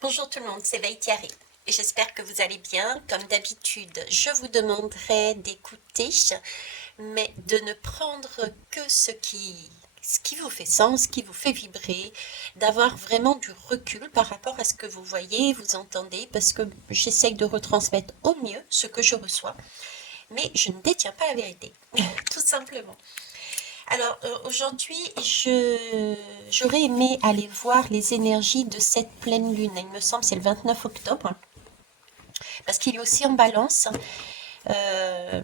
Bonjour tout le monde, c'est Vaïtiari. J'espère que vous allez bien. Comme d'habitude, je vous demanderai d'écouter, mais de ne prendre que ce qui vous fait sens, ce qui vous fait vibrer, d'avoir vraiment du recul par rapport à ce que vous voyez, vous entendez, parce que j'essaye de retransmettre au mieux ce que je reçois, mais je ne détiens pas la vérité, tout simplement. Alors aujourd'hui, j'aurais aimé aller voir les énergies de cette pleine lune. Il me semble que c'est le 29 octobre, parce qu'il est aussi en balance. Euh,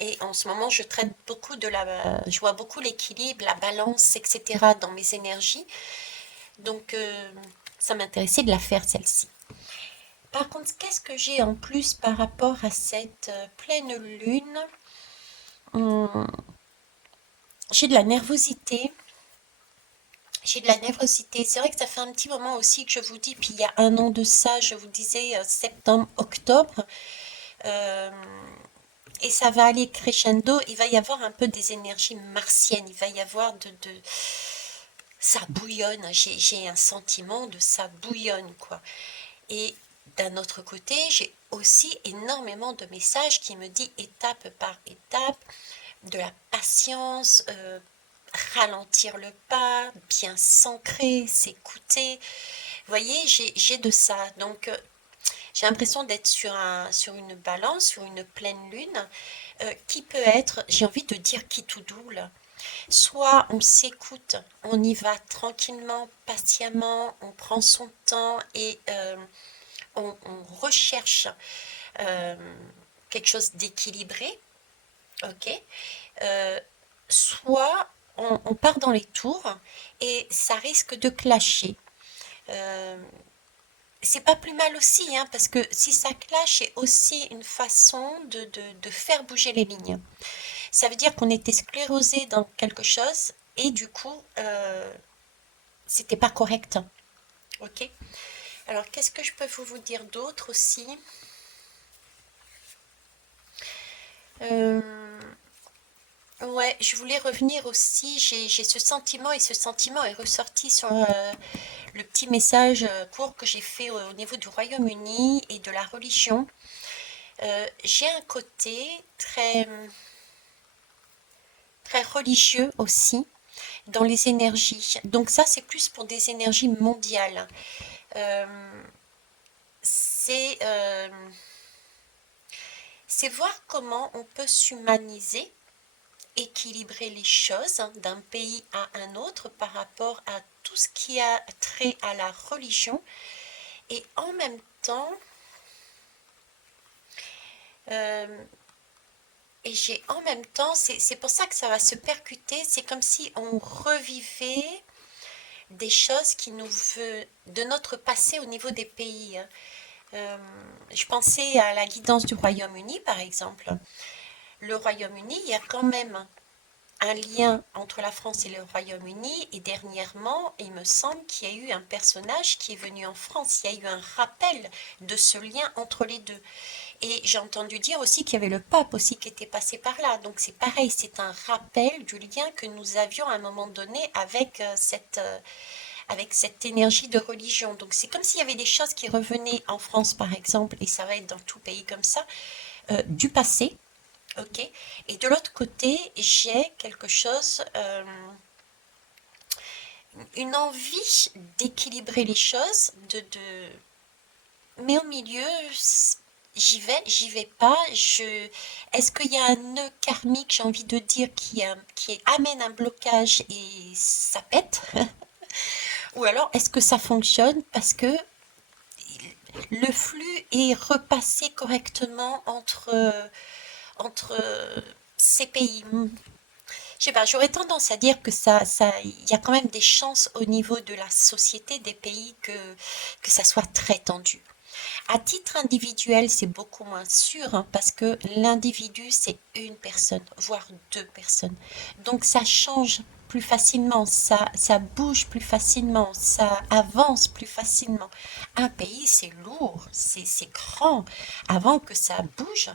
et en ce moment, je traite beaucoup je vois beaucoup l'équilibre, la balance, etc. dans mes énergies. Donc, ça m'intéressait de la faire celle-ci. Par contre, qu'est-ce que j'ai en plus par rapport à cette pleine lune? Hum, J'ai de la nervosité. J'ai de la nervosité. C'est vrai que ça fait un petit moment aussi que je vous dis, puis il y a un an de ça, je vous disais septembre, octobre, euh, et ça va aller crescendo. Il va y avoir un peu des énergies martiennes. Il va y avoir ça bouillonne. J'ai un sentiment de ça bouillonne, quoi. Et d'un autre côté, j'ai aussi énormément de messages qui me disent étape par étape, de la patience, ralentir le pas, bien s'ancrer, s'écouter. Vous voyez, j'ai de ça. Donc, j'ai l'impression d'être sur une balance, sur une pleine lune, qui peut être, j'ai envie de dire, qui tout double. Soit on s'écoute, on y va tranquillement, patiemment, on prend son temps et on recherche euh, quelque chose d'équilibré, ok. Euh, Soit on part dans les tours et ça risque de clasher. Euh, c'est pas plus mal aussi, hein, parce que si ça clash, c'est aussi une façon de faire bouger les lignes. Ça veut dire qu'on était sclérosé dans quelque chose et du coup, c'était pas correct. Ok. Alors, qu'est-ce que je peux vous dire d'autre aussi? Euh, Ouais, je voulais revenir aussi. J'ai ce sentiment et ce sentiment est ressorti sur le petit message court que j'ai fait au niveau du Royaume-Uni et de la religion. J'ai un côté très, très religieux aussi dans les énergies. Donc ça, c'est plus pour des énergies mondiales. Euh, c'est euh, c'est voir comment on peut s'humaniser, équilibrer les choses d'un pays à un autre par rapport à tout ce qui a trait à la religion et en même temps euh, et j'ai en même temps c'est pour ça que ça va se percuter, c'est comme si on revivait des choses qui nous de notre passé au niveau des pays. Je pensais à la guidance du Royaume-Uni par exemple. Le Royaume-Uni, il y a quand même un lien entre la France et le Royaume-Uni. Et dernièrement, il me semble qu'il y a eu un personnage qui est venu en France. Il y a eu un rappel de ce lien entre les deux. Et j'ai entendu dire aussi qu'il y avait le pape aussi qui était passé par là. Donc c'est pareil, c'est un rappel du lien que nous avions à un moment donné avec cette énergie de religion. Donc c'est comme s'il y avait des choses qui revenaient en France par exemple, et ça va être dans tout pays comme ça, du passé. Ok. Et de l'autre côté, j'ai quelque chose, une envie d'équilibrer les choses, mais au milieu, j'y vais pas. Est-ce qu'il y a un nœud karmique, j'ai envie de dire, qui amène un blocage et ça pète? Ou alors, est-ce que ça fonctionne parce que le flux est repassé correctement entre ces pays? Je sais pas, j'aurais tendance à dire que il y a quand même des chances au niveau de la société des pays que ça soit très tendu. À titre individuel, c'est beaucoup moins sûr, hein, parce que l'individu, c'est une personne, voire deux personnes. Donc ça change plus facilement, ça bouge plus facilement, ça avance plus facilement. Un pays, c'est lourd, c'est grand. Avant que ça bouge,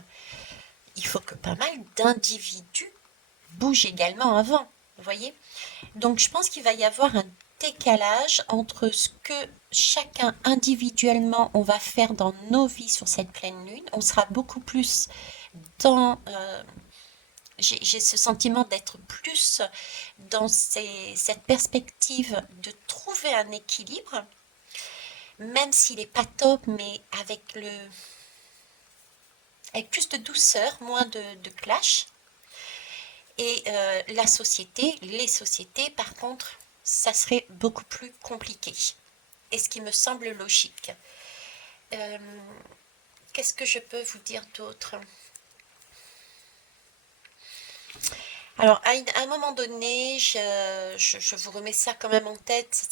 il faut que pas mal d'individus bougent également avant. Vous voyez? Donc je pense qu'il va y avoir un décalage entre ce que chacun individuellement on va faire dans nos vies sur cette pleine lune. On sera beaucoup plus dans... j'ai ce sentiment d'être plus dans cette perspective de trouver un équilibre, même s'il n'est pas top, mais avec plus de douceur, moins de clash. Et les sociétés, par contre, ça serait beaucoup plus compliqué. Et ce qui me semble logique. Euh, Qu'est-ce que je peux vous dire d'autre? Alors, à un moment donné, je vous remets ça quand même en tête.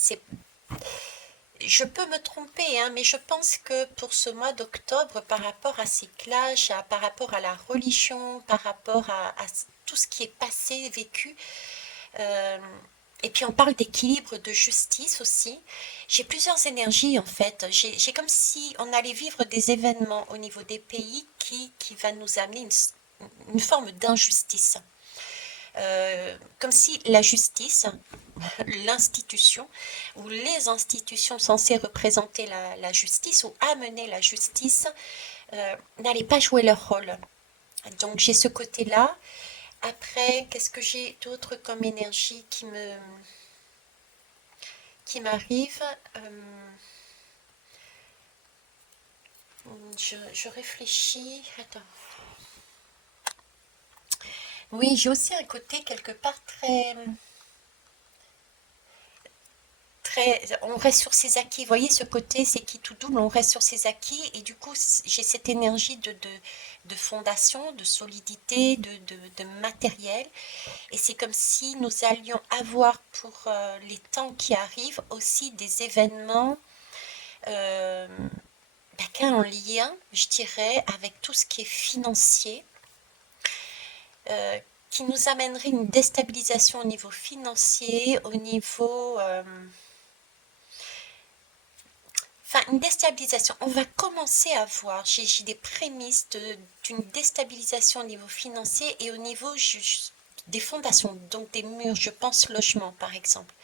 Je peux me tromper, hein, mais je pense que pour ce mois d'octobre, par rapport à ces clashs, par rapport à la religion, par rapport à tout ce qui est passé, vécu, euh, et puis on parle d'équilibre, de justice aussi. J'ai plusieurs énergies en fait. J'ai comme si on allait vivre des événements au niveau des pays qui va nous amener une forme d'injustice. Comme si la justice, l'institution ou les institutions censées représenter la justice ou amener la justice n'allaient pas jouer leur rôle. Donc j'ai ce côté-là. Après, qu'est-ce que j'ai d'autre comme énergie qui m'arrive? Je réfléchis. Attends. Oui, j'ai aussi un côté quelque part on reste sur ses acquis. Vous voyez, ce côté, c'est qui tout double, on reste sur ses acquis. Et du coup, j'ai cette énergie de fondation, de solidité, de matériel. Et c'est comme si nous allions avoir pour les temps qui arrivent aussi des événements euh, qui ont un lien, je dirais, avec tout ce qui est financier, euh, qui nous amènerait une déstabilisation au niveau financier, au niveau... enfin, une déstabilisation. On va commencer à voir, j'ai des prémices d'une déstabilisation au niveau financier et au niveau des fondations, donc des murs, je pense logement par exemple.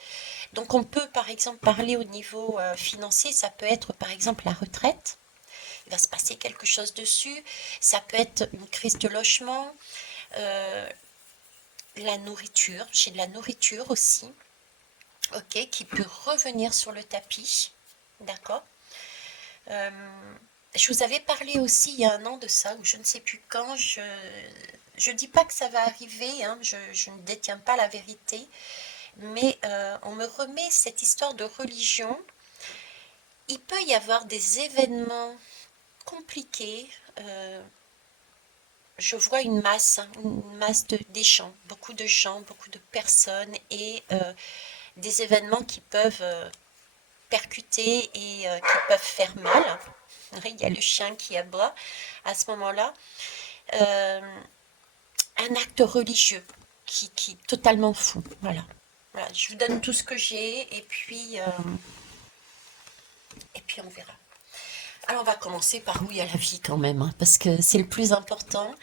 Donc on peut par exemple parler au niveau financier, ça peut être par exemple la retraite, il va se passer quelque chose dessus, ça peut être une crise de logement, euh, la nourriture, j'ai de la nourriture aussi, ok, qui peut revenir sur le tapis, d'accord. Euh, je vous avais parlé aussi il y a un an de ça, ou je ne sais plus quand, je dis pas que ça va arriver, hein, je ne détiens pas la vérité, mais on me remet cette histoire de religion. Il peut y avoir des événements compliqués. Je vois une masse des gens, beaucoup de personnes et des événements qui peuvent percuter et qui peuvent faire mal. Il y a le chien qui aboie à ce moment-là. Euh, un acte religieux qui est totalement fou. Voilà. Voilà. Je vous donne tout ce que j'ai et puis on verra. Alors on va commencer par oui à la vie quand même, hein, parce que c'est le plus important.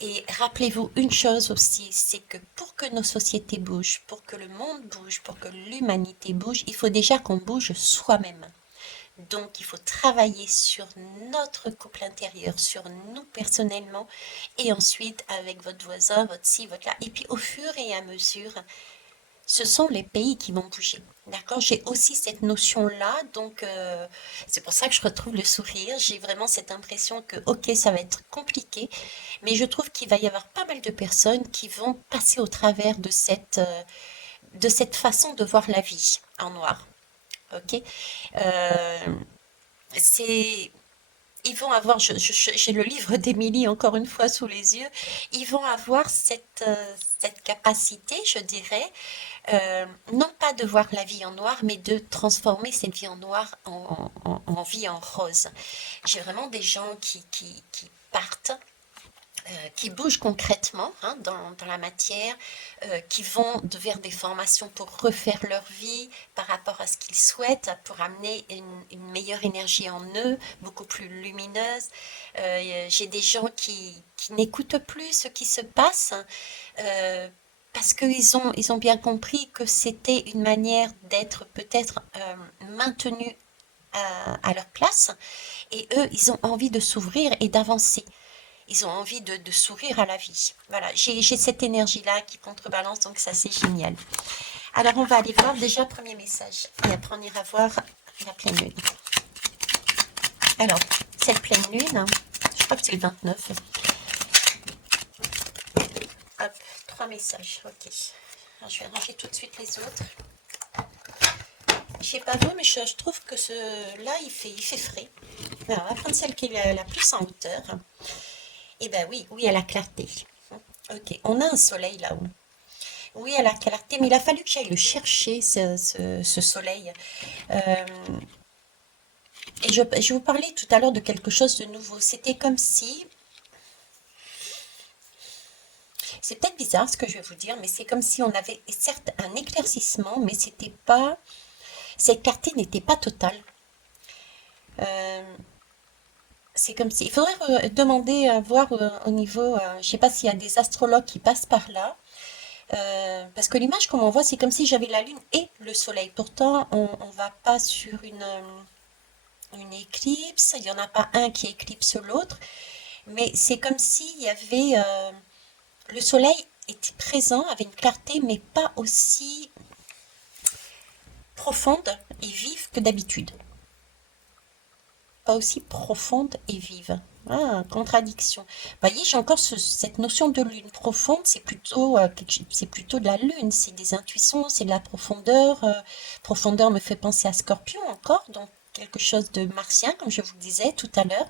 Et rappelez-vous une chose aussi, c'est que pour que nos sociétés bougent, pour que le monde bouge, pour que l'humanité bouge, il faut déjà qu'on bouge soi-même. Donc il faut travailler sur notre couple intérieur, sur nous personnellement, et ensuite avec votre voisin, votre ci, votre là. Et puis au fur et à mesure, ce sont les pays qui vont bouger. D'accord? J'ai aussi cette notion-là, donc c'est pour ça que je retrouve le sourire. J'ai vraiment cette impression que, ok, ça va être compliqué, mais je trouve qu'il va y avoir pas mal de personnes qui vont passer au travers de cette façon de voir la vie en noir. Ok? Euh, c'est ils vont avoir, j'ai le livre d'Émilie encore une fois sous les yeux, ils vont avoir cette capacité, je dirais, non pas de voir la vie en noir, mais de transformer cette vie en noir en vie en rose. J'ai vraiment des gens qui partent, qui bougent concrètement hein, dans la matière, qui vont vers des formations pour refaire leur vie par rapport à ce qu'ils souhaitent, pour amener une meilleure énergie en eux, beaucoup plus lumineuse. J'ai des gens qui n'écoutent plus ce qui se passe, parce ils ont bien compris que c'était une manière d'être peut-être maintenus à leur place. Et eux, ils ont envie de s'ouvrir et d'avancer. Ils ont envie de sourire à la vie. Voilà, j'ai cette énergie-là qui contrebalance, donc ça c'est génial. Alors on va aller voir déjà le premier message. Et après on ira voir la pleine lune. Alors, cette pleine lune, je crois que c'est le 29. Hop, 3 messages, ok. Alors, je vais ranger tout de suite les autres. Je sais pas vous, mais je trouve que là, il fait frais. Alors, on va prendre celle qui est la plus en hauteur. Eh ben oui, oui, à la clarté. Ok, on a un soleil là-haut. Oui, à la clarté, mais il a fallu que j'aille le chercher, ce soleil. Euh, et je vous parlais tout à l'heure de quelque chose de nouveau. C'était comme si, c'est peut-être bizarre ce que je vais vous dire, mais c'est comme si on avait certes un éclaircissement, mais c'était pas, cette clarté n'était pas totale. Euh, c'est comme si, il faudrait demander, voir au niveau, je sais pas s'il y a des astrologues qui passent par là. Parce que l'image qu'on m'envoie, c'est comme si j'avais la lune et le soleil. Pourtant, on ne va pas sur une éclipse. Il n'y en a pas un qui éclipse l'autre. Mais c'est comme s'il y avait... le soleil était présent, avait une clarté, mais pas aussi profonde et vive que d'habitude. Pas aussi profonde et vive. Ah, contradiction. Vous voyez, j'ai encore cette notion de lune profonde, c'est plutôt de la lune, c'est des intuitions, c'est de la profondeur. Profondeur me fait penser à Scorpion encore, donc quelque chose de martien, comme je vous le disais tout à l'heure.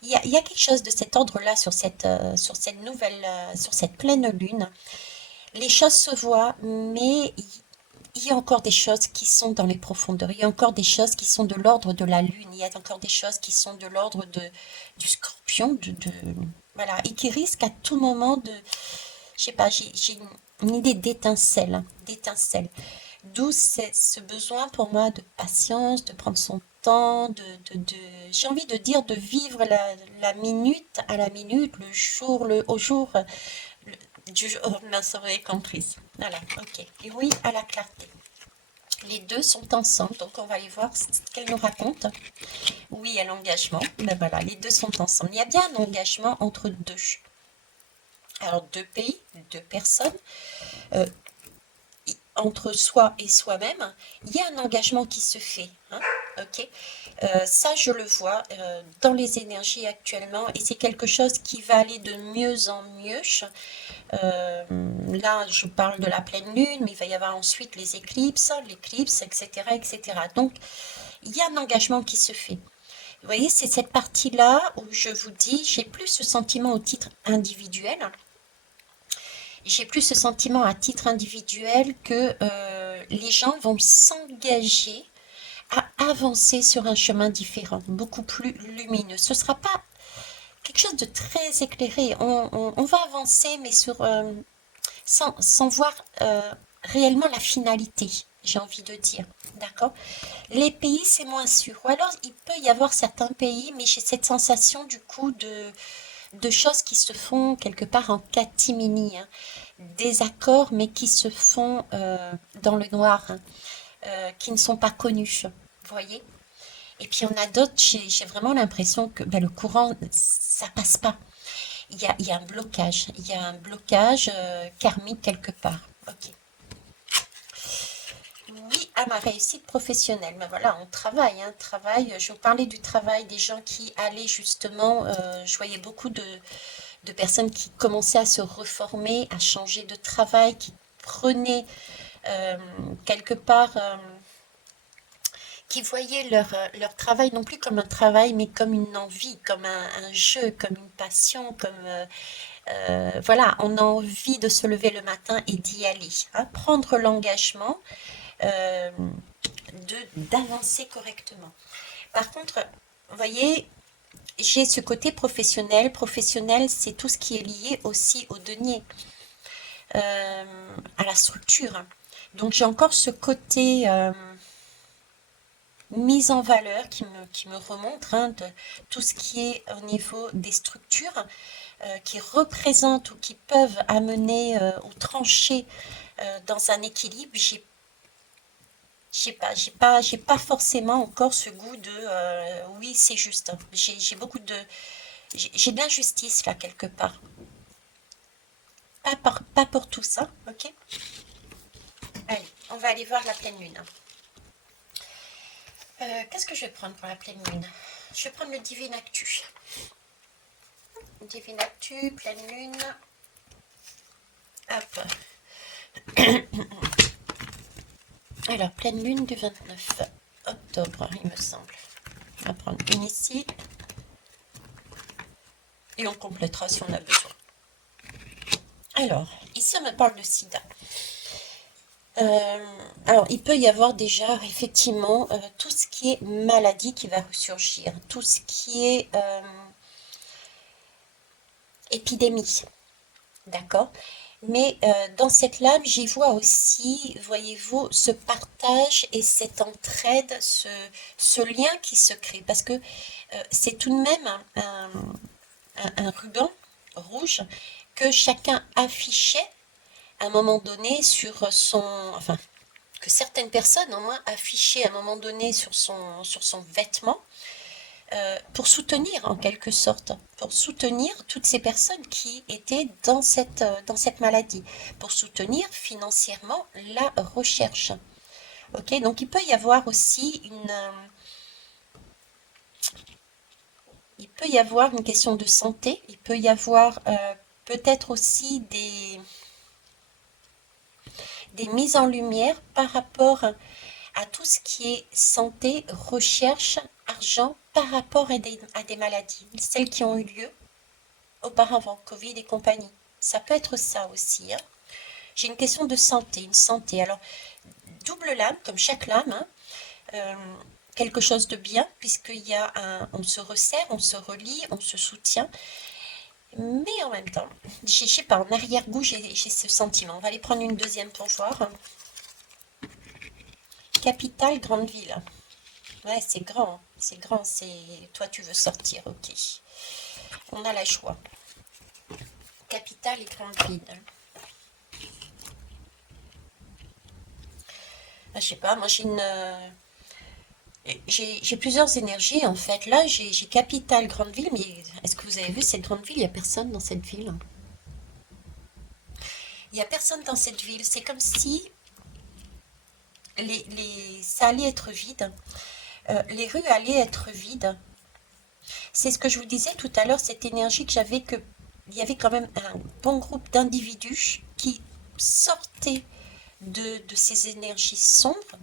Il y a quelque chose de cet ordre-là sur cette sur cette pleine lune. Les choses se voient, mais il y a encore des choses qui sont dans les profondeurs. Il y a encore des choses qui sont de l'ordre de la lune. Il y a encore des choses qui sont de l'ordre du scorpion, voilà, et qui risquent à tout moment je sais pas, j'ai une idée d'étincelle. D'où ce besoin pour moi de patience, de prendre son temps, j'ai envie de dire de vivre la minute à la minute, le jour au jour, du jour, oh mince, vous avez compris. Voilà, ok. Et oui, à la clarté. Les deux sont ensemble, donc on va aller voir ce qu'elle nous raconte. Oui, à l'engagement. Ben voilà, les deux sont ensemble. Il y a bien un engagement entre deux. Alors, deux pays, deux personnes, euh, entre soi et soi-même, il y a un engagement qui se fait. Hein, ok. Ça, je le vois dans les énergies actuellement, et c'est quelque chose qui va aller de mieux en mieux. Euh, Là, je parle de la pleine lune, mais il va y avoir ensuite l'éclipse, etc., etc. Donc, il y a un engagement qui se fait. Vous voyez, c'est cette partie-là où je vous dis, j'ai plus ce sentiment au titre individuel. J'ai plus ce sentiment à titre individuel que les gens vont s'engager à avancer sur un chemin différent, beaucoup plus lumineux. Ce ne sera pas quelque chose de très éclairé. On va avancer, mais sans voir réellement la finalité, j'ai envie de dire. D'accord? Les pays, c'est moins sûr. Ou alors, il peut y avoir certains pays, mais j'ai cette sensation du coup de choses qui se font quelque part en catimini, hein. Des accords, mais qui se font dans le noir, hein, qui ne sont pas connus. Vous voyez? Et puis on a d'autres, j'ai vraiment l'impression que ben, le courant, ça passe pas. Il y a un blocage. Il y a un blocage karmique quelque part. Ok. Oui, à ma réussite professionnelle. Mais voilà, on travaille, hein, travail. Je vous parlais du travail des gens qui allaient justement. Je voyais beaucoup de personnes qui commençaient à se reformer, à changer de travail, qui prenaient euh, quelque part, qui voyaient leur travail non plus comme un travail, mais comme une envie, comme un jeu, comme une passion, comme voilà, on a envie de se lever le matin et d'y aller, hein, prendre l'engagement euh, d'avancer correctement. Par contre, vous voyez, j'ai ce côté professionnel. Professionnel, c'est tout ce qui est lié aussi au denier, à la structure. Donc j'ai encore ce côté mise en valeur qui me remontre hein, de tout ce qui est au niveau des structures qui représentent ou qui peuvent amener ou trancher dans un équilibre. J'ai pas forcément encore ce goût de oui, c'est juste. J'ai beaucoup de. J'ai de l'injustice là quelque part. Pas pour tout ça, ok? Allez, on va aller voir la pleine lune. Qu'est-ce que je vais prendre pour la pleine lune? Je vais prendre le Divine Actu. Divine Actu, pleine lune. Hop. Alors, pleine lune du 29 octobre, il me semble. On va prendre une ici. Et on complétera si on a besoin. Alors, ici on me parle de sida. Alors, il peut y avoir déjà effectivement tout ce qui est maladie qui va ressurgir, tout ce qui est épidémie, d'accord? Mais dans cette lame, j'y vois aussi, voyez-vous, ce partage et cette entraide, ce lien qui se crée, parce que c'est tout de même un ruban rouge que chacun affichait à un moment donné sur son, enfin, que certaines personnes au moins affichaient à un moment donné sur son vêtement pour soutenir en quelque sorte, pour soutenir toutes ces personnes qui étaient dans cette maladie, pour soutenir financièrement la recherche. Ok, donc il peut y avoir aussi il peut y avoir une question de santé, il peut y avoir peut-être aussi des mises en lumière par rapport à tout ce qui est santé, recherche, argent, par rapport à des maladies, celles qui ont eu lieu auparavant, Covid et compagnie. Ça peut être ça aussi. Hein. J'ai une question de santé, une santé. Alors, double lame, comme chaque lame, hein, quelque chose de bien, puisqu'il y a on se resserre, on se relie, on se soutient. Mais en même temps, je sais pas, en arrière-goût, j'ai ce sentiment. On va aller prendre une deuxième pour voir. Capitale, grande ville. Ouais, c'est grand, toi tu veux sortir, ok. On a la joie. Capitale et grande ville. Ah, je sais pas, moi j'ai plusieurs énergies en fait. Là, j'ai capitale, grande ville, mais est-ce que vous avez vu cette grande ville? Il n'y a personne dans cette ville. Il n'y a personne dans cette ville. C'est comme si ça allait être vide. Les rues allaient être vides. C'est ce que je vous disais tout à l'heure, cette énergie que j'avais, que il y avait quand même un bon groupe d'individus qui sortaient de ces énergies sombres,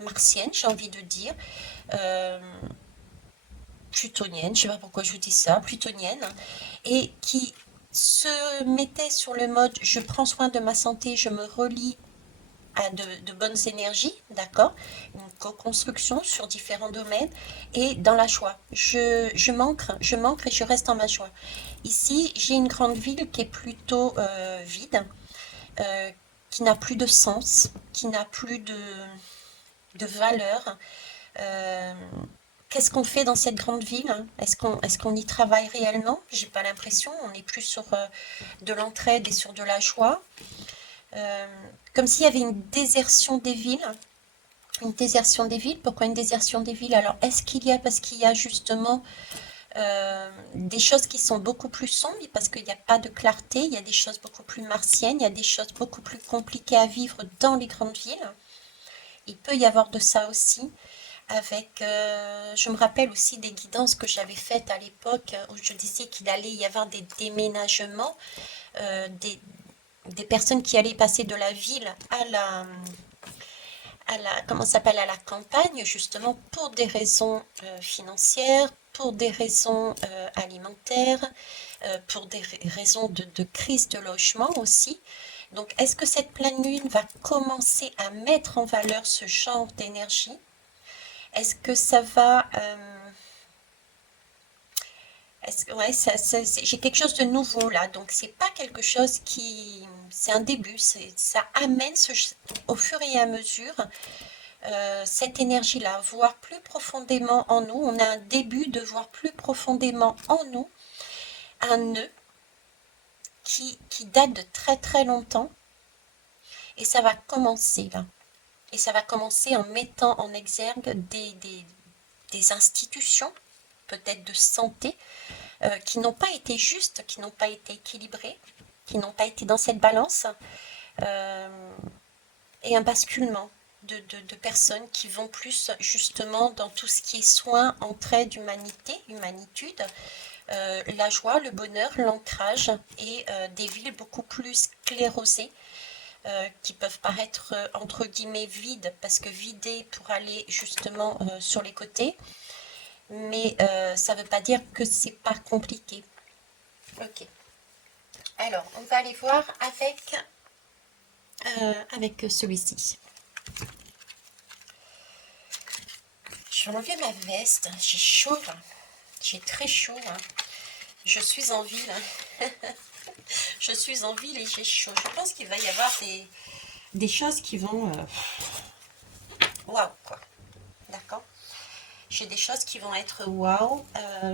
martiennes, j'ai envie de dire, euh, plutoniennes, je ne sais pas pourquoi je vous dis ça, plutoniennes, et qui se mettaient sur le mode je prends soin de ma santé, je me relie à de bonnes énergies, d'accord? Une co-construction sur différents domaines et dans la joie. Je manque et je reste dans ma joie. Ici, j'ai une grande ville qui est plutôt vide, euh, qui n'a plus de sens, qui n'a plus de valeur. Euh, Qu'est-ce qu'on fait dans cette grande ville? Est-ce qu'on y travaille réellement? J'ai pas l'impression. On est plus sur de l'entraide et sur de la joie. Euh, Comme s'il y avait une désertion des villes. Une désertion des villes. Pourquoi une désertion des villes? Alors, est-ce qu'il y a, parce qu'il y a justement des choses qui sont beaucoup plus sombres, parce qu'il n'y a pas de clarté, il y a des choses beaucoup plus martiennes, il y a des choses beaucoup plus compliquées à vivre dans les grandes villes. Il peut y avoir de ça aussi. Avec, je me rappelle aussi des guidances que j'avais faites à l'époque où je disais qu'il allait y avoir des déménagements, euh, des, des personnes qui allaient passer de la ville comment s'appelle, à la campagne, justement pour des raisons financières, pour des raisons alimentaires, pour des raisons de crise de logement aussi. Donc, est-ce que cette pleine lune va commencer à mettre en valeur ce genre d'énergie? Est-ce que ça va... ouais, j'ai quelque chose de nouveau là, donc c'est pas quelque chose qui... C'est un début, ça amène au fur et à mesure cette énergie-là, voir plus profondément en nous. On a un début de voir plus profondément en nous un nœud qui date de très très longtemps. Et ça va commencer là. Et ça va commencer en mettant en exergue des institutions, peut-être de santé, qui n'ont pas été justes, qui n'ont pas été équilibrées, qui n'ont pas été dans cette balance, et un basculement de personnes qui vont plus justement dans tout ce qui est soins, entraide, humanité, humanitude, la joie, le bonheur, l'ancrage et des villes beaucoup plus sclérosées qui peuvent paraître entre guillemets vides parce que vidées pour aller justement sur les côtés, mais ça ne veut pas dire que c'est pas compliqué. Ok. Alors, on va aller voir avec celui-ci. Je vais enlever ma veste, j'ai chaud, hein. J'ai très chaud. Hein. Je suis en ville. Hein. Je suis en ville et j'ai chaud. Je pense qu'il va y avoir des choses qui vont... Waouh, quoi. D'accord. J'ai des choses qui vont être waouh.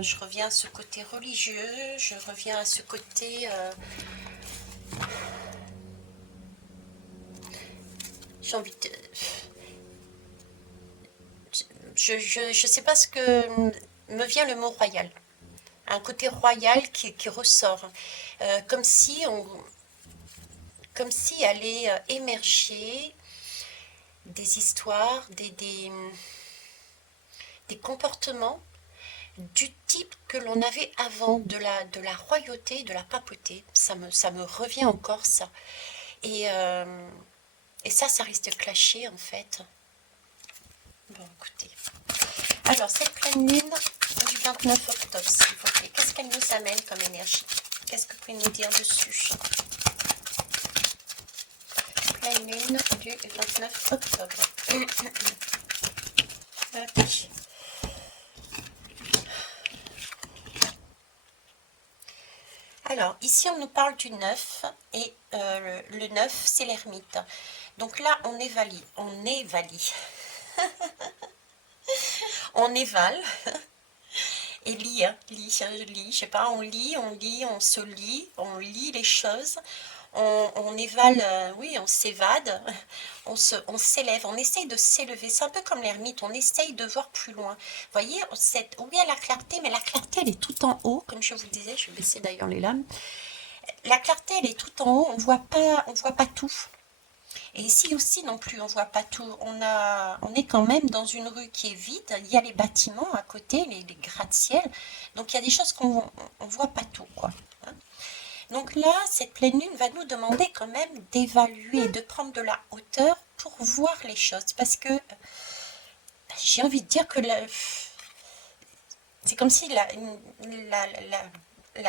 Je reviens à ce côté religieux. Je reviens à ce côté... J'ai envie de... Je sais pas ce que me vient le mot royal. Un côté royal qui ressort. Comme si allait émerger des histoires, des comportements du type que l'on avait avant, de la royauté, de la papauté. Ça me revient encore, ça. Et ça risque de clasher, en fait. Bon, écoutez. Alors, cette pleine lune du 29 octobre, s'il vous plaît, qu'est-ce qu'elle nous amène comme énergie? Qu'est-ce que vous pouvez nous dire dessus? Pleine lune du 29 octobre. Ok. Alors, ici, on nous parle du 9, et le 9, c'est l'ermite. Donc là, on évale. On évale. Et lit, hein, lit, je sais pas, on lit, on se lit, on lit les choses. On évale, oui, on s'évade, on s'élève, on essaye de s'élever. C'est un peu comme l'ermite, on essaye de voir plus loin. Vous voyez, oui, il y a la clarté, mais la clarté, elle est tout en haut, comme je vous le disais. Je vais baisser d'ailleurs les lames. La clarté, elle est tout en haut, on voit pas tout. Et ici aussi non plus, on voit pas tout. On est quand même dans une rue qui est vide. Il y a les bâtiments à côté, les gratte-ciel. Donc il y a des choses qu'on on voit pas tout, quoi. Hein. Donc là, cette pleine lune va nous demander quand même d'évaluer, de prendre de la hauteur pour voir les choses. Parce que j'ai envie de dire que c'est comme si la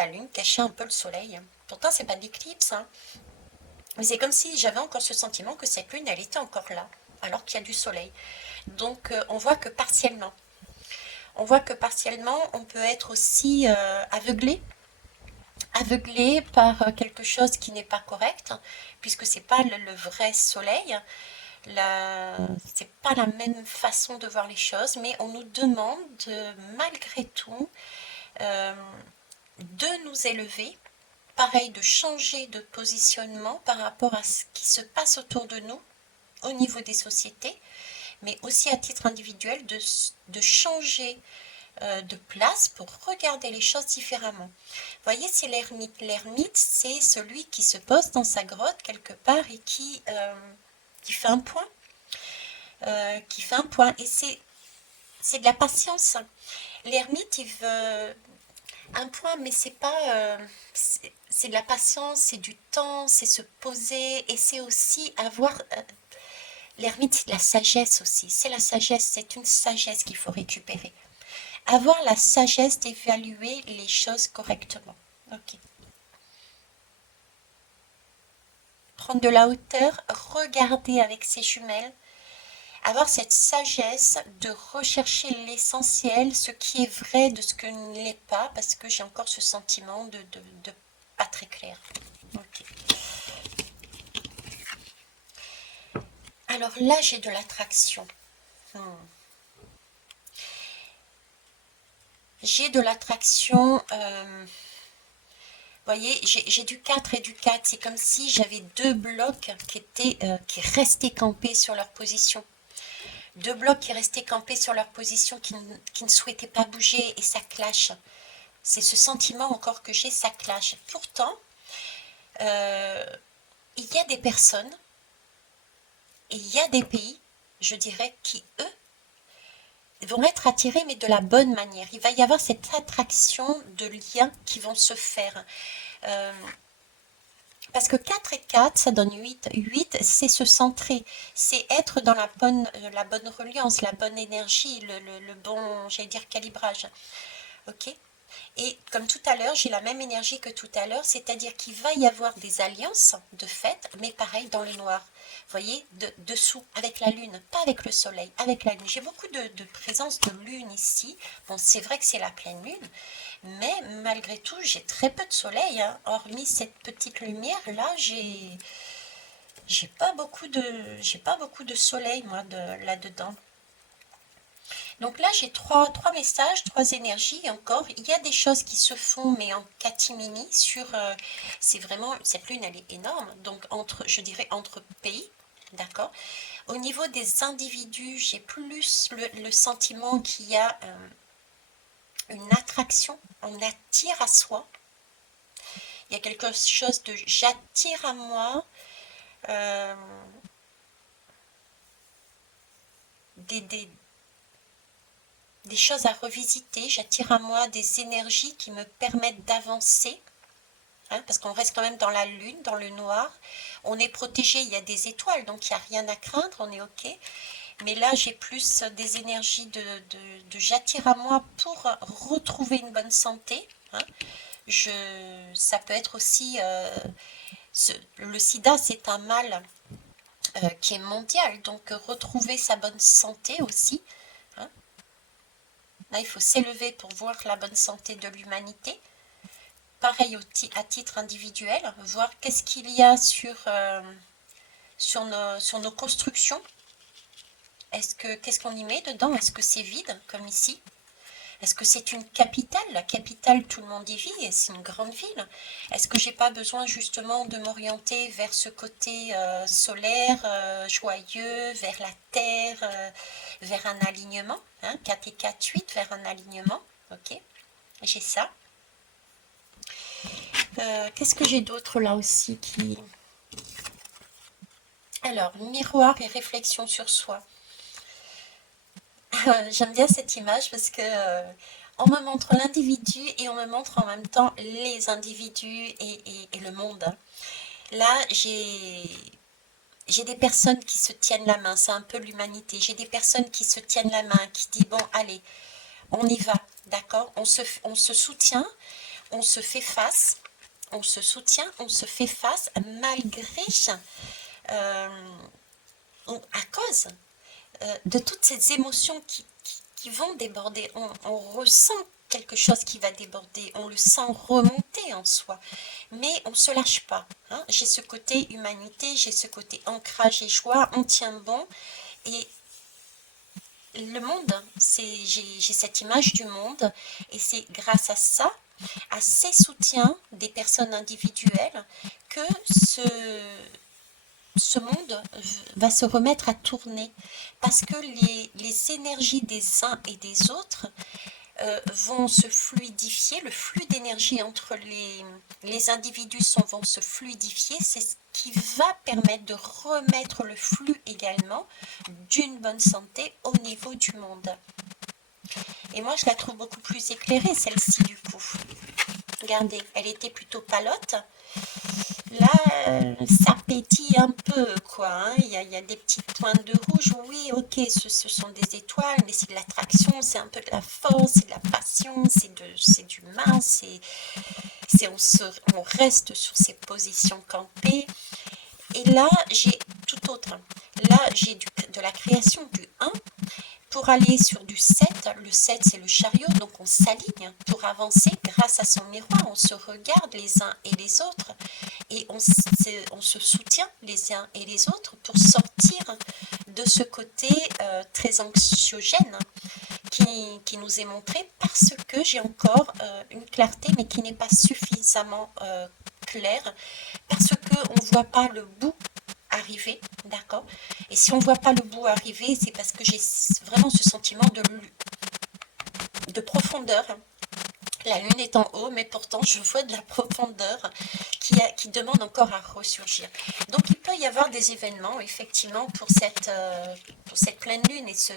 lune cachait un peu le soleil. Pourtant, c'est pas de l'éclipse, hein. Mais c'est comme si j'avais encore ce sentiment que cette lune, elle était encore là, alors qu'il y a du soleil. Donc, on voit que partiellement. On voit que partiellement, on peut être aussi aveuglé par quelque chose qui n'est pas correct, puisque c'est pas le vrai soleil. C'est pas la même façon de voir les choses, mais on nous demande malgré tout de nous élever, pareil, de changer de positionnement par rapport à ce qui se passe autour de nous au niveau des sociétés, mais aussi à titre individuel de changer de place pour regarder les choses différemment. Vous voyez, c'est l'ermite. L'ermite, c'est celui qui se pose dans sa grotte quelque part et qui fait un point. Et c'est de la patience. L'ermite, il veut un point, mais c'est pas... c'est de la patience, c'est du temps, c'est se poser, et c'est aussi avoir... l'ermite, c'est de la sagesse aussi. C'est la sagesse, c'est une sagesse qu'il faut récupérer. Avoir la sagesse d'évaluer les choses correctement. Ok. Prendre de la hauteur, regarder avec ses jumelles, avoir cette sagesse de rechercher l'essentiel, ce qui est vrai de ce que ne l'est pas, parce que j'ai encore ce sentiment de pas très clair. Ok. Alors là, j'ai de l'attraction. J'ai de l'attraction. Voyez, j'ai du 4 et du 4. C'est comme si j'avais deux blocs qui restaient campés sur leur position. Deux blocs qui restaient campés sur leur position, qui ne souhaitaient pas bouger, et ça clash. C'est ce sentiment encore que j'ai, ça clash. Pourtant, il y a des personnes, et il y a des pays, je dirais, qui, eux, vont être attirés, mais de la bonne manière. Il va y avoir cette attraction de liens qui vont se faire. Parce que 4 et 4, ça donne 8. 8, c'est se centrer, c'est être dans la bonne reliance, la bonne énergie, le bon, j'allais dire, calibrage. Ok? Et comme tout à l'heure, j'ai la même énergie que tout à l'heure, c'est-à-dire qu'il va y avoir des alliances de fait, mais pareil dans le noir. Vous voyez, dessous, avec la lune, pas avec le soleil, avec la lune. J'ai beaucoup de présence de lune ici. Bon, c'est vrai que c'est la pleine lune, mais malgré tout, j'ai très peu de soleil, hein. Hormis cette petite lumière, là, j'ai pas beaucoup de soleil, moi, là-dedans. Donc là, j'ai trois messages, trois énergies encore. Il y a des choses qui se font, mais en catimini sur... c'est vraiment... Cette lune, elle est énorme. Donc, je dirais, entre pays, d'accord? Au niveau des individus, j'ai plus le sentiment qu'il y a une attraction. On attire à soi. Il y a quelque chose de... J'attire à moi... des choses à revisiter, j'attire à moi des énergies qui me permettent d'avancer, hein, parce qu'on reste quand même dans la lune, dans le noir, on est protégé, il y a des étoiles, donc il n'y a rien à craindre, on est ok, mais là j'ai plus des énergies de j'attire à moi pour retrouver une bonne santé, hein. Ça peut être aussi, le sida c'est un mal qui est mondial, donc retrouver sa bonne santé aussi. Là, il faut s'élever pour voir la bonne santé de l'humanité. Pareil à titre individuel, voir qu'est-ce qu'il y a sur nos constructions. Qu'est-ce qu'on y met dedans? Est-ce que c'est vide, comme ici? Est-ce que c'est une capitale? La capitale, tout le monde y vit et c'est une grande ville. Est-ce que j'ai pas besoin justement de m'orienter vers ce côté solaire, joyeux, vers la terre, vers un alignement, hein, 4 et 4, 8, vers un alignement. Ok, j'ai ça. Qu'est-ce que j'ai d'autre là aussi qui... Alors, miroir et réflexion sur soi. J'aime bien cette image parce que on me montre l'individu et on me montre en même temps les individus et le monde. Là, j'ai des personnes qui se tiennent la main, c'est un peu l'humanité. J'ai des personnes qui se tiennent la main, qui disent bon, allez, on y va, d'accord? On se soutient, on se fait face, on se soutient, on se fait face malgré, à cause de toutes ces émotions qui vont déborder. On ressent quelque chose qui va déborder, on le sent remonter en soi, mais on ne se lâche pas, hein. J'ai ce côté humanité, j'ai ce côté ancrage et joie, on tient bon, et le monde, j'ai cette image du monde, et c'est grâce à ça, à ces soutiens des personnes individuelles, que ce monde va se remettre à tourner, parce que les énergies des uns et des autres vont se fluidifier, le flux d'énergie entre les individus vont se fluidifier, c'est ce qui va permettre de remettre le flux également d'une bonne santé au niveau du monde. Et moi, je la trouve beaucoup plus éclairée, celle-ci, du coup. Regardez, elle était plutôt palote. Là, ça pétille un peu, quoi, hein. Il y a des petites pointes de rouge. Oui, ok, ce sont des étoiles, mais c'est de l'attraction, c'est un peu de la force, c'est de la passion, c'est d'humain, on reste sur ces positions campées. Et là, j'ai tout autre. Là, j'ai de la création du 1 pour aller sur du 7. Le 7, c'est le chariot, donc on s'aligne pour avancer grâce à son miroir. On se regarde les uns et les autres et on se soutient les uns et les autres pour sortir de ce côté très anxiogène qui nous est montré parce que j'ai encore une clarté mais qui n'est pas suffisamment claire parce qu'on ne voit pas le bout arriver, d'accord? Et si on ne voit pas le bout arriver, c'est parce que j'ai vraiment ce sentiment de profondeur. La lune est en haut, mais pourtant je vois de la profondeur qui demande encore à ressurgir. Donc il peut y avoir des événements, effectivement, pour cette pleine lune et ce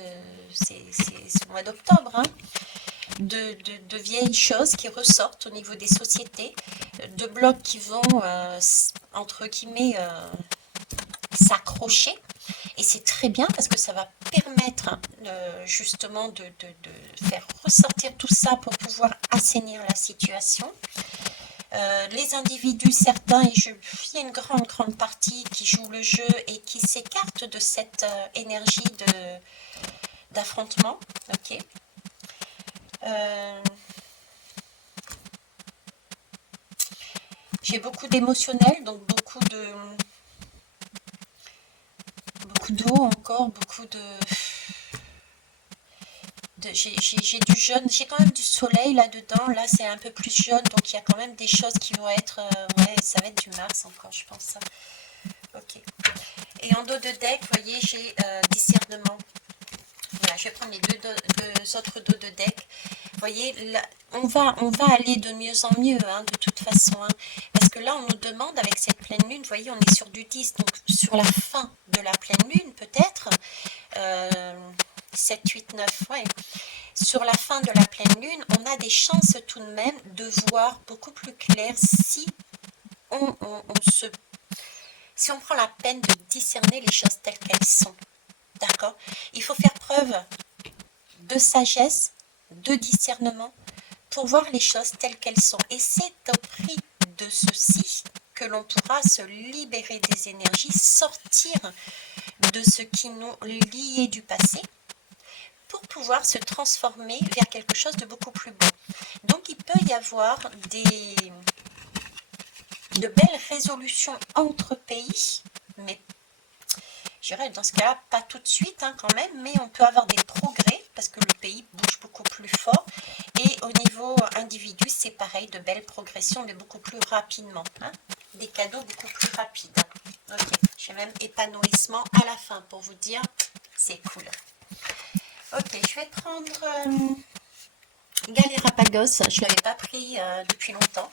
mois d'octobre, hein, de vieilles choses qui ressortent au niveau des sociétés, de blocs qui vont, entre guillemets, s'accrocher. Et c'est très bien parce que ça va permettre justement de faire ressortir tout ça pour pouvoir assainir la situation. Les individus, certains, il y a une grande partie qui joue le jeu et qui s'écarte de cette énergie d'affrontement. Ok. J'ai beaucoup d'émotionnel, donc beaucoup d'eau encore, beaucoup j'ai du jaune, j'ai quand même du soleil là-dedans, là c'est un peu plus jaune, donc il y a quand même des choses qui vont être, ouais, ça va être du Mars encore, je pense ça. Ok. Et en dos de deck, vous voyez, j'ai discernement. Voilà, je vais prendre les deux autres dos de deck. Vous voyez, là, on va aller de mieux en mieux, hein, de toute façon. Hein, parce que là, on nous demande, avec cette pleine lune, vous voyez, on est sur du 10, donc sur la fin de la pleine lune, peut-être. 7, 8, 9, ouais. Sur la fin de la pleine lune, on a des chances tout de même de voir beaucoup plus clair si si on prend la peine de discerner les choses telles qu'elles sont. D'accord? Il faut faire preuve de sagesse, de discernement pour voir les choses telles qu'elles sont. Et c'est au prix de ceci que l'on pourra se libérer des énergies, sortir de ce qui nous liait du passé pour pouvoir se transformer vers quelque chose de beaucoup plus beau. Donc il peut y avoir de belles résolutions entre pays, mais je dirais dans ce cas-là, pas tout de suite hein, quand même, mais on peut avoir des progrès parce que le pays bouge beaucoup plus fort. Et au niveau individu, c'est pareil, de belles progressions, mais beaucoup plus rapidement. Hein, des cadeaux beaucoup plus rapides. Ok, j'ai même épanouissement à la fin pour vous dire, c'est cool. Ok, je vais prendre Galérapagos, je ne l'avais pas pris depuis longtemps.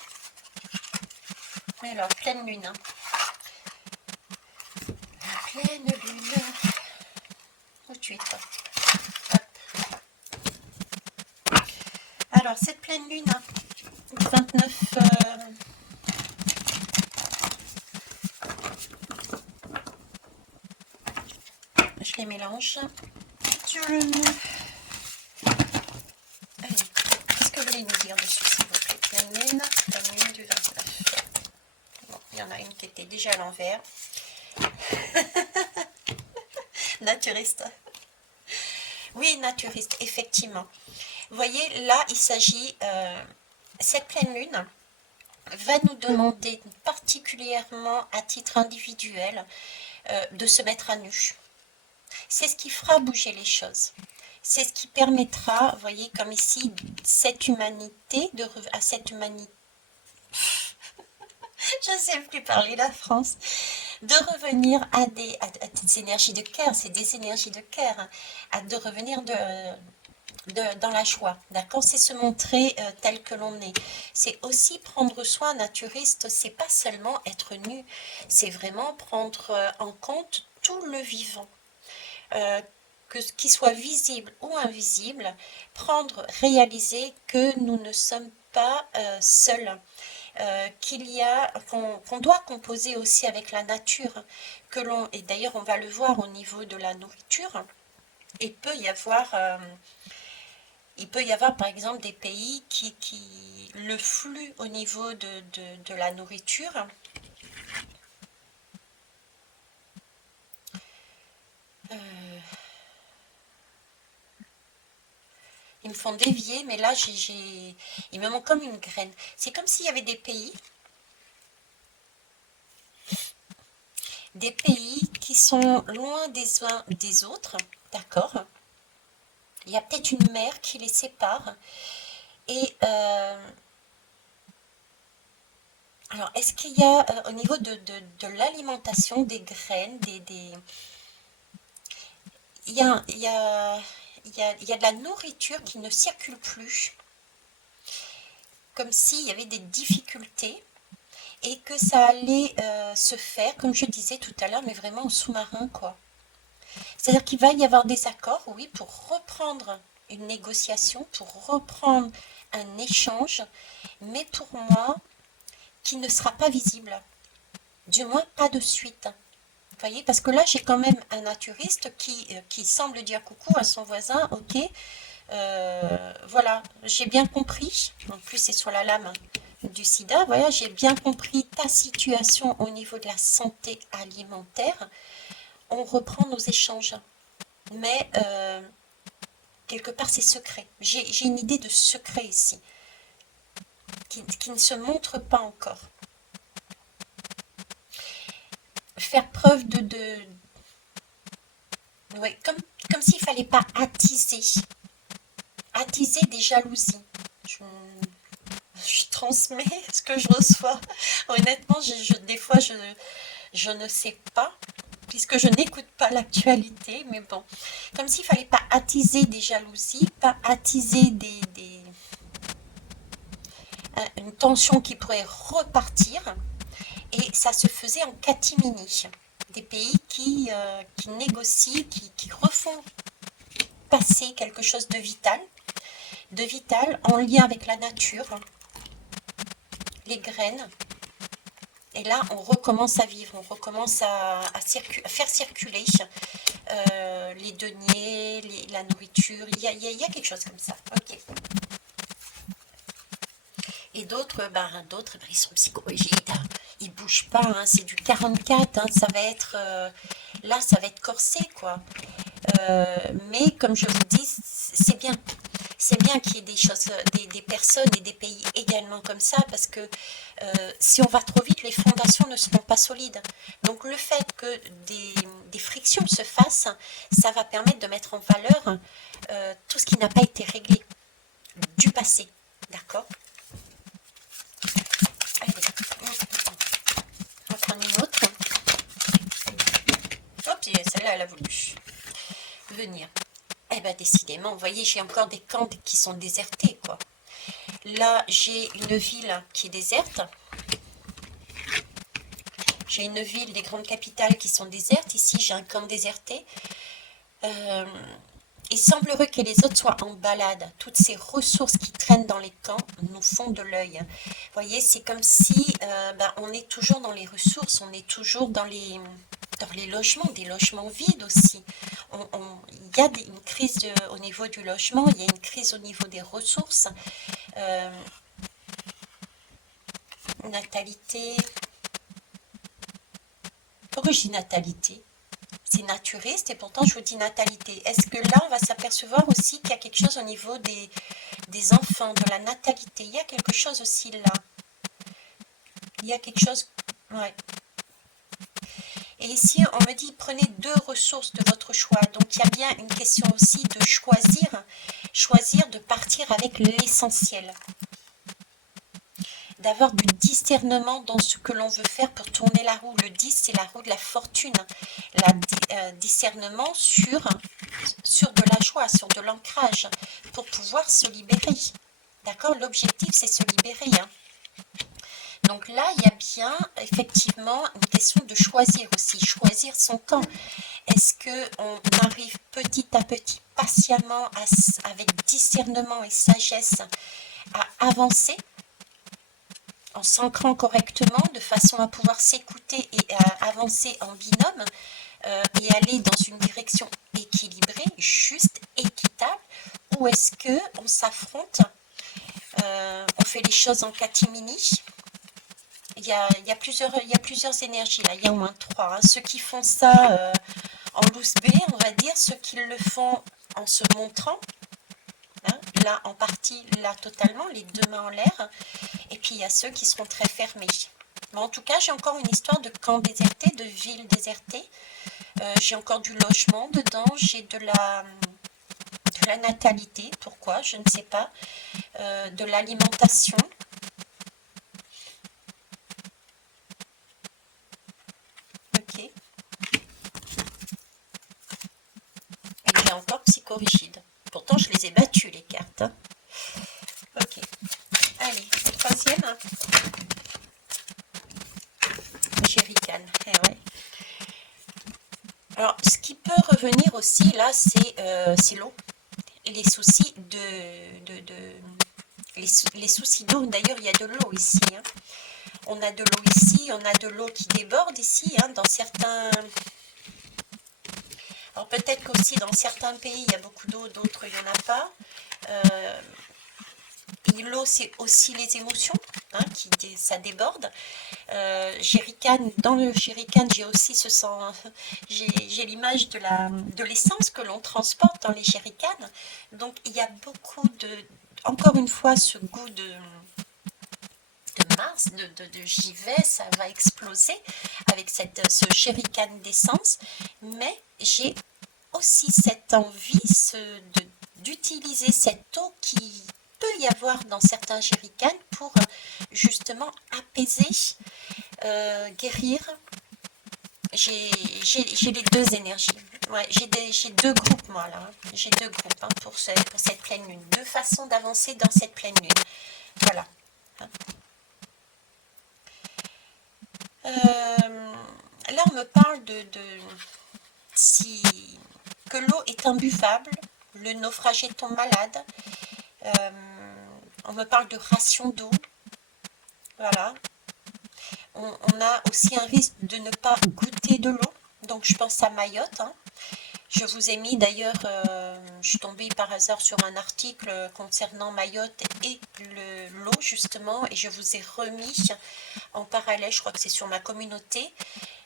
Alors, pleine lune. Hein. La pleine lune. Où tu es toi? Alors, cette pleine lune, 29... je les mélange. Allez, qu'est-ce que vous voulez nous dire dessus, s'il vous plaît? Pleine lune du 29. Bon, il y en a une qui était déjà à l'envers. Naturiste. Oui, naturiste, effectivement. Vous voyez, là, il s'agit... cette pleine lune va nous demander particulièrement à titre individuel de se mettre à nu. C'est ce qui fera bouger les choses. C'est ce qui permettra, vous voyez, comme ici, cette humanité, à cette humanité, je ne sais plus parler la France, de revenir à des énergies de cœur, c'est des énergies de cœur, hein, de revenir dans la joie, d'accord? C'est se montrer tel que l'on est. C'est aussi prendre soin naturiste, c'est pas seulement être nu, c'est vraiment prendre en compte tout le vivant. Qu'il soit visible ou invisible, réaliser que nous ne sommes pas seuls, qu'on doit composer aussi avec la nature, et d'ailleurs on va le voir au niveau de la nourriture, il peut y avoir par exemple des pays le flux au niveau de la nourriture ils me font dévier, mais là, il me manque comme une graine. C'est comme s'il y avait des pays des pays qui sont loin des uns des autres, d'accord? Il y a peut-être une mer qui les sépare. Et alors, est-ce qu'il y a au niveau de l'alimentation, des graines, il y a, il y a, il y a de la nourriture qui ne circule plus, comme s'il y avait des difficultés et que ça allait se faire, comme je disais tout à l'heure, mais vraiment en sous-marin, quoi. C'est-à-dire qu'il va y avoir des accords, oui, pour reprendre une négociation, pour reprendre un échange, mais pour moi, qui ne sera pas visible. Du moins, pas de suite. Vous voyez, parce que là, j'ai quand même un naturiste qui semble dire coucou à son voisin, ok, voilà, j'ai bien compris, en plus c'est sur la lame du sida, voilà, j'ai bien compris ta situation au niveau de la santé alimentaire, on reprend nos échanges. Mais quelque part, c'est secret. J'ai une idée de secret ici, qui ne se montre pas encore. Faire preuve ouais, comme s'il ne fallait pas attiser des jalousies. Je transmets ce que je reçois. Honnêtement, des fois, je ne sais pas, puisque je n'écoute pas l'actualité, mais bon, comme s'il ne fallait pas attiser des jalousies, pas attiser une tension qui pourrait repartir, et ça se faisait en catimini. Des pays qui négocient, qui refont passer quelque chose de vital en lien avec la nature, les graines. Et là, on recommence à vivre, on recommence à faire circuler les deniers, la nourriture. Il y a quelque chose comme ça. Ok. Et d'autres, ils sont psychologiques. Ils bougent pas. Hein, c'est du 44. Hein, ça va être là, ça va être corsé, quoi. Mais comme je vous dis, c'est bien. C'est bien qu'il y ait des choses, des personnes et des pays également comme ça, parce que si on va trop vite, les fondations ne seront pas solides. Donc le fait que des frictions se fassent, ça va permettre de mettre en valeur tout ce qui n'a pas été réglé du passé. D'accord? Allez, on va prendre une autre. Hop, celle-là, elle a voulu venir. Eh bien, décidément, vous voyez, j'ai encore des camps qui sont désertés, quoi. Là, j'ai une ville qui est déserte. J'ai une ville, des grandes capitales qui sont désertes. Ici, j'ai un camp déserté. Il semblerait que les autres soient en balade. Toutes ces ressources qui traînent dans les camps nous font de l'œil. Vous voyez, c'est comme si on est toujours dans les ressources, on est toujours dans les logements, des logements vides aussi. Il y a une crise au niveau du logement, il y a une crise au niveau des ressources. Natalité. Pourquoi je dis natalité? C'est naturiste et pourtant je vous dis natalité. Est-ce que là on va s'apercevoir aussi qu'il y a quelque chose au niveau des enfants, de la natalité? Il y a quelque chose aussi là. Il y a quelque chose... Ouais. Et ici, on me dit, prenez 2 ressources de votre choix. Donc, il y a bien une question aussi de choisir de partir avec l'essentiel. D'avoir du discernement dans ce que l'on veut faire pour tourner la roue. Le 10, c'est la roue de la fortune. Discernement sur de la joie, sur de l'ancrage, pour pouvoir se libérer. D'accord? L'objectif, c'est se libérer. Hein. Donc là, il y a bien effectivement une question de choisir aussi, choisir son camp. Est-ce qu'on arrive petit à petit, patiemment, avec discernement et sagesse, à avancer en s'ancrant correctement, de façon à pouvoir s'écouter et à avancer en binôme et aller dans une direction équilibrée, juste, équitable, ou est-ce qu'on s'affronte, on fait les choses en catimini? Il y a plusieurs énergies là, il y a au moins 3. Hein. Ceux qui font ça en loose B, on va dire, ceux qui le font en se montrant, hein, là en partie, là totalement, les 2 mains en l'air, et puis il y a ceux qui seront très fermés. Mais en tout cas, j'ai encore une histoire de camp déserté, de ville désertée. J'ai encore du logement dedans, j'ai de la natalité, pourquoi, je ne sais pas, de l'alimentation. Ok. Et j'ai encore psychorigide. Pourtant, je les ai battus, les cartes. Hein. Ok. Allez, troisième. Jerrycan. Eh ouais. Alors, ce qui peut revenir aussi, là, c'est l'eau. Les soucis les soucis d'eau. D'ailleurs, il y a de l'eau ici. Hein. On a de l'eau ici, on a de l'eau qui déborde ici, hein, dans certains... Alors peut-être qu'aussi dans certains pays, il y a beaucoup d'eau, d'autres, il n'y en a pas. L'eau, c'est aussi les émotions, hein, ça déborde. Dans le jerrycan, j'ai aussi j'ai l'image de l'essence que l'on transporte dans les jerrycans. Donc il y a beaucoup encore une fois, ce goût de Mars, j'y vais, ça va exploser avec ce jerrycan d'essence. Mais j'ai aussi cette envie d'utiliser cette eau qui peut y avoir dans certains jerrycans pour justement apaiser, guérir. J'ai les deux énergies. Ouais, j'ai deux groupes, moi, là. J'ai deux groupes hein, pour cette pleine lune. Deux façons d'avancer dans cette pleine lune. Voilà. Là, on me parle que l'eau est imbuvable, le naufragé tombe malade. On me parle de ration d'eau. Voilà. On a aussi un risque de ne pas goûter de l'eau. Donc, je pense à Mayotte. Hein. Je vous ai mis d'ailleurs, je suis tombée par hasard sur un article concernant Mayotte et l'eau justement, et je vous ai remis en parallèle, je crois que c'est sur ma communauté,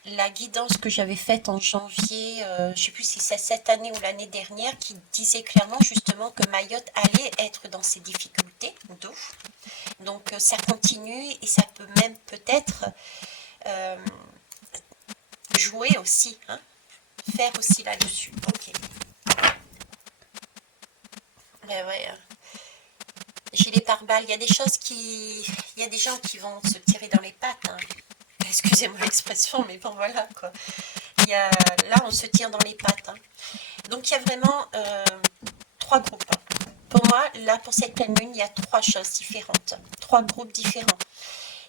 la guidance que j'avais faite en janvier, je ne sais plus si c'est cette année ou l'année dernière, qui disait clairement justement que Mayotte allait être dans ces difficultés d'eau. Donc ça continue et ça peut même peut-être jouer aussi, hein, faire aussi là-dessus. Ok. Mais ouais. J'ai les pare-balles. Il y a des choses il y a des gens qui vont se tirer dans les pattes. Hein. Excusez-moi l'expression, mais bon voilà quoi. Là, on se tire dans les pattes. Hein. Donc il y a vraiment trois groupes. Hein. Pour moi, là, pour cette pleine lune, il y a trois choses différentes. Trois groupes différents.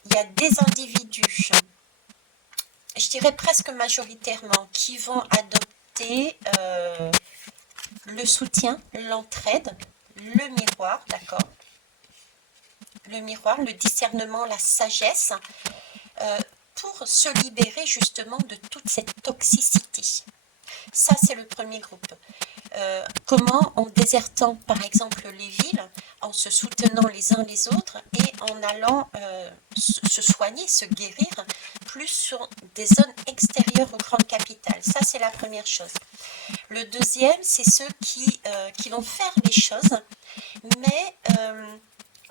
Il y a des individus, je dirais presque majoritairement, qui vont adopter le soutien, l'entraide, le miroir, d'accord. Le miroir, le discernement, la sagesse, pour se libérer justement de toute cette toxicité. Ça, c'est le premier groupe. Comment, en désertant par exemple les villes, en se soutenant les uns les autres et en allant se soigner, se guérir, plus sur des zones extérieures aux grandes capitales. Ça, c'est la première chose. Le deuxième, c'est ceux qui vont faire les choses, mais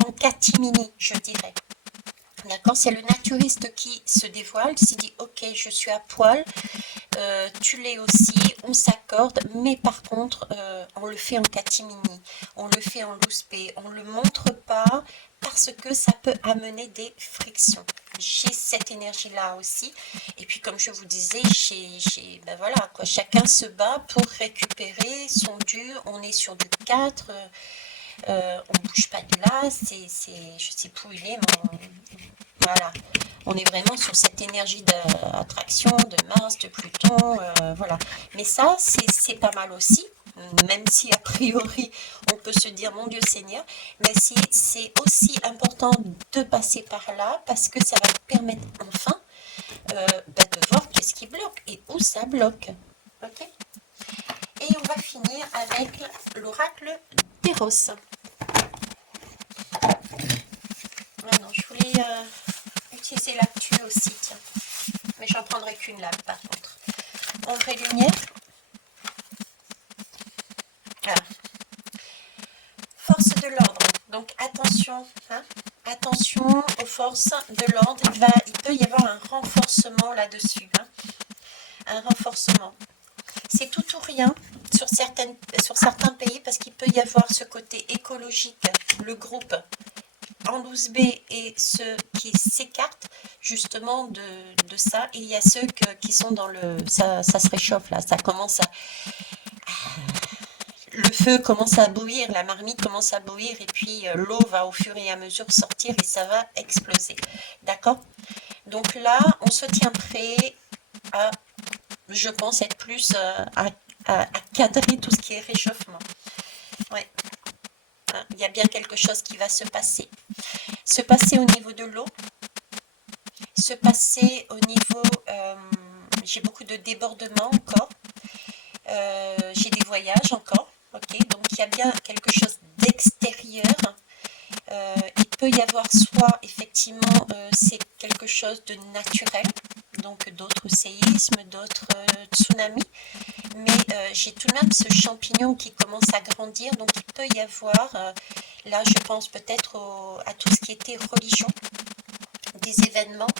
en catimini, je dirais. D'accord, c'est le naturiste qui se dévoile, qui dit ok, je suis à poil, tu l'es aussi, on s'accorde, mais par contre, on le fait en catimini, on le fait en loose-pay, on ne le montre pas parce que ça peut amener des frictions. J'ai cette énergie-là aussi. Et puis, comme je vous disais, ben voilà, quoi, chacun se bat pour récupérer son dû. On est sur du 4. On ne bouge pas de là, je sais plus où il est, mais voilà, on est vraiment sur cette énergie d'attraction, de Mars, de Pluton, voilà. Mais ça, c'est pas mal aussi, même si a priori, on peut se dire, mon Dieu Seigneur, mais c'est aussi important de passer par là, parce que ça va vous permettre enfin de voir qu'est-ce qui bloque et où ça bloque. Ok. Et on va finir avec l'oracle d'Eros. Non, je voulais utiliser l'actu aussi, tiens. Mais j'en prendrai qu'une là, par contre. Ombre et lumière. Voilà. Force de l'ordre. Donc attention, hein, attention aux forces de l'ordre, il peut y avoir un renforcement là-dessus, hein, un renforcement. C'est tout ou rien sur certains pays parce qu'il peut y avoir ce côté écologique, le groupe en loose B et ceux qui s'écartent justement de ça, et il y a ceux qui sont dans le... Ça se réchauffe là, ça commence à... Le feu commence à bouillir, la marmite commence à bouillir et puis l'eau va au fur et à mesure sortir et ça va exploser. D'accord? Donc là, on se tient prêt à, je pense, être plus à cadrer tout ce qui est réchauffement. Ouais. Hein, il y a bien quelque chose qui va se passer. Se passer au niveau de l'eau, se passer au niveau... j'ai beaucoup de débordements encore. J'ai des voyages encore. Ok, donc il y a bien quelque chose d'extérieur. Il peut y avoir soit effectivement c'est quelque chose de naturel, donc d'autres séismes, d'autres tsunamis, mais j'ai tout de même ce champignon qui commence à grandir, donc il peut y avoir, là je pense peut-être à tout ce qui était religion, des événements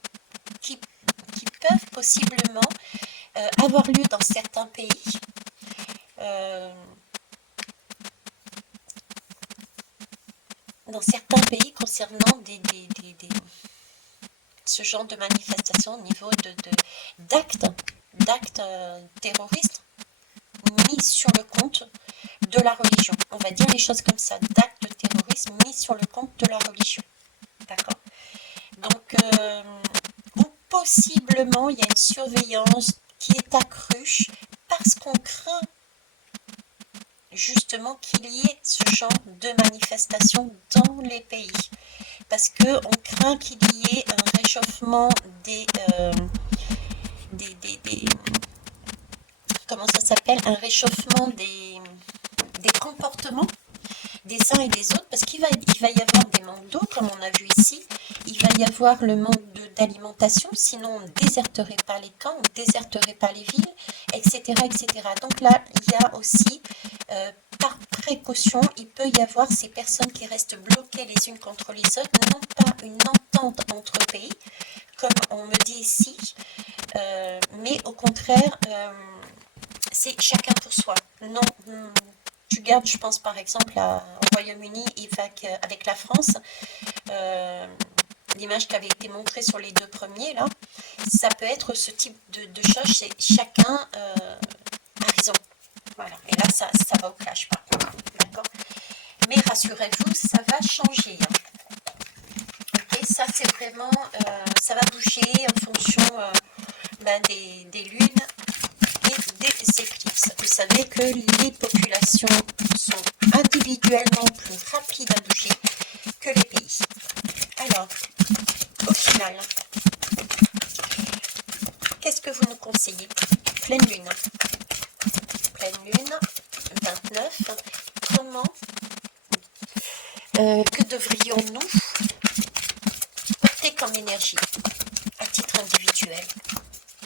qui peuvent possiblement avoir lieu dans certains pays. Dans certains pays concernant ce genre de manifestation au niveau d'actes terroristes mis sur le compte de la religion. On va dire les choses comme ça, d'actes de terrorisme mis sur le compte de la religion. D'accord? Donc, ou possiblement, il y a une surveillance qui est accrue parce qu'on craint justement qu'il y ait ce genre de manifestation dans les pays. Parce qu'on craint qu'il y ait un réchauffement comment ça s'appelle, un réchauffement des comportements des uns et des autres, parce qu'il va y avoir des manques d'eau, comme on a vu ici, il va y avoir le manque d'alimentation, sinon on ne déserterait pas les camps, on ne déserterait pas les villes, etc., etc. Donc là, il y a aussi, par précaution, il peut y avoir ces personnes qui restent bloquées les unes contre les autres, non pas une entente entre pays, comme on me dit ici, mais au contraire, c'est chacun pour soi. Non, tu gardes, je pense par exemple au Royaume-Uni avec la France, l'image qui avait été montrée sur les deux premiers là, ça peut être ce type de choses, c'est chacun a raison. Voilà, et là ça va au clash par contre, d'accord? Mais rassurez-vous, ça va changer. Hein. Ok, ça c'est vraiment, ça va bouger en fonction des lunes et des éclipses. Vous savez que les populations sont individuellement plus rapides à bouger que les pays. Alors, au final, qu'est-ce que vous nous conseillez? Pleine lune. Pleine lune, 29. Comment que devrions-nous porter comme énergie à titre individuel?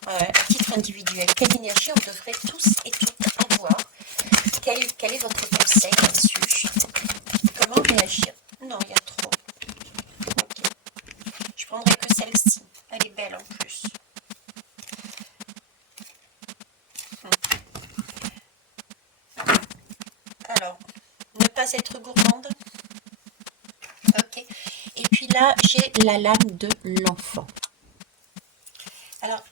À titre individuel, quelle énergie on devrait tous et toutes avoir? Quel est votre conseil là-dessus? Comment réagir? Non, il y a trop. Ok. Je prendrai que celle-ci. Elle est belle en plus. Alors, ne pas être gourmande. Ok. Et puis là, j'ai la lame de l'enfant. Alors,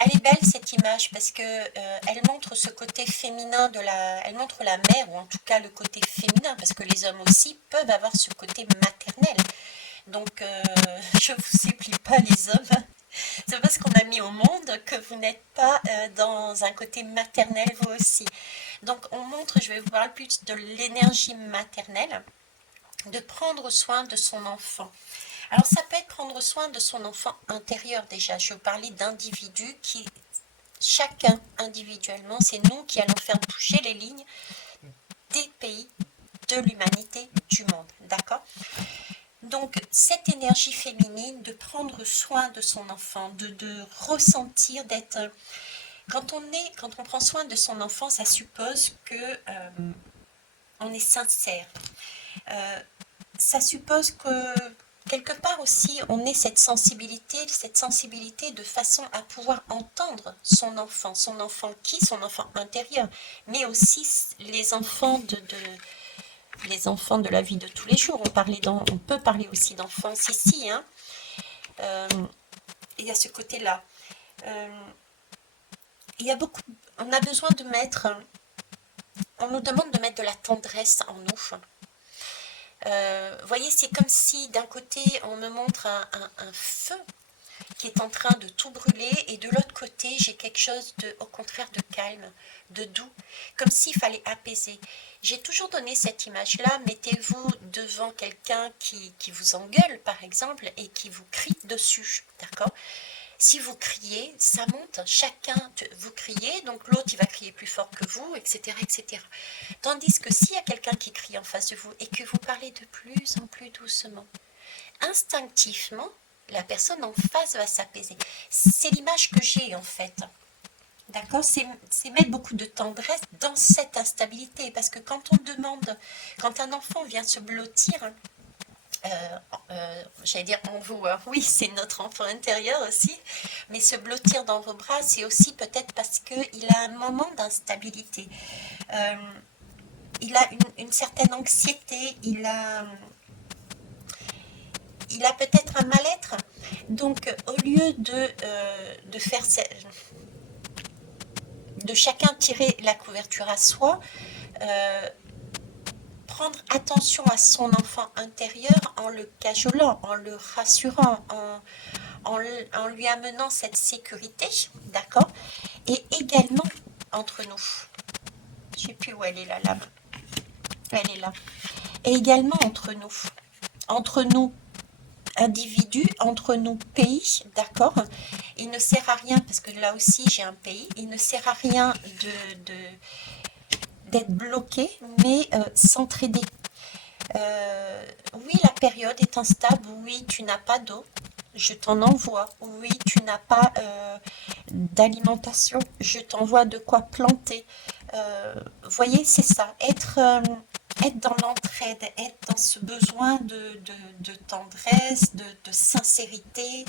elle est belle cette image parce que elle montre ce côté féminin elle montre la mère, ou en tout cas le côté féminin, parce que les hommes aussi peuvent avoir ce côté maternel. Donc je ne vous supplie pas les hommes, c'est parce qu'on a mis au monde que vous n'êtes pas dans un côté maternel vous aussi. Donc on montre, je vais vous parler plus de l'énergie maternelle, de prendre soin de son enfant. Alors ça peut être prendre soin de son enfant intérieur déjà. Je vais vous parler d'individus qui, chacun individuellement, c'est nous qui allons faire bouger les lignes des pays, de l'humanité, du monde. D'accord? Donc cette énergie féminine de prendre soin de son enfant, de ressentir, d'être... Quand on prend soin de son enfant, ça suppose que on est sincère. ça suppose que quelque part aussi, on ait cette sensibilité de façon à pouvoir entendre son enfant qui, son enfant intérieur, mais aussi les enfants de la vie de tous les jours. On peut parler aussi d'enfance ici, hein. Euh, il y a ce côté-là. Euh, il y a beaucoup, on a besoin de mettre, on nous demande de mettre de la tendresse en nous. Vous voyez, c'est comme si d'un côté on me montre un feu qui est en train de tout brûler et de l'autre côté j'ai quelque chose de, au contraire, de calme, de doux, comme s'il fallait apaiser. J'ai toujours donné cette image-là. Mettez-vous devant quelqu'un qui vous engueule par exemple et qui vous crie dessus, d'accord? Si vous criez, ça monte, vous criez, donc l'autre il va crier plus fort que vous, etc., etc. Tandis que s'il y a quelqu'un qui crie en face de vous et que vous parlez de plus en plus doucement, instinctivement, la personne en face va s'apaiser. C'est l'image que j'ai en fait. D'accord? C'est mettre beaucoup de tendresse dans cette instabilité. Parce que quand on demande, quand un enfant vient se blottir, j'allais dire en vous, oui, c'est notre enfant intérieur aussi, mais se blottir dans vos bras, c'est aussi peut-être parce qu'il a un moment d'instabilité. Il a une certaine anxiété, il a peut-être un mal-être. Donc, au lieu de faire de chacun tirer la couverture à soi, prendre attention à son enfant intérieur en le cajolant, en le rassurant, en lui amenant cette sécurité, d'accord? Et également entre nous. Je ne sais plus où elle est, la lame. Elle est là. Et également entre nous individus, entre nous pays, d'accord? Il ne sert à rien, parce que là aussi j'ai un pays, il ne sert à rien d'être bloqué, mais s'entraider. Oui, la période est instable, oui, tu n'as pas d'eau, je t'en envoie, oui, tu n'as pas d'alimentation, je t'envoie de quoi planter. Voyez, c'est ça, être dans l'entraide, être dans ce besoin de tendresse, de sincérité,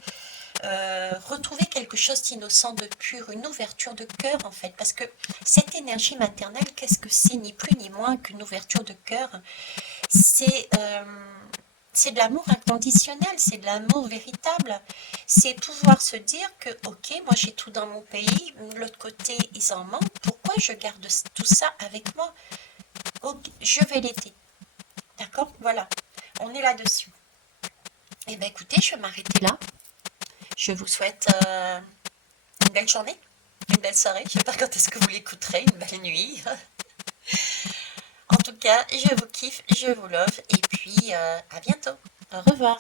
retrouver quelque chose d'innocent, de pur, une ouverture de cœur en fait, parce que cette énergie maternelle, qu'est-ce que c'est? Ni plus ni moins qu'une ouverture de cœur. C'est de l'amour inconditionnel, c'est de l'amour véritable. C'est pouvoir se dire que, ok, moi j'ai tout dans mon pays, de l'autre côté ils en manquent, pourquoi je garde tout ça avec moi? Okay, je vais l'aider. D'accord? Voilà, on est là-dessus. Eh bien écoutez, je vais m'arrêter là. Je vous souhaite une belle journée, une belle soirée. Je ne sais pas quand est-ce que vous l'écouterez, une belle nuit. En tout cas, je vous kiffe, je vous love et puis à bientôt. Au revoir.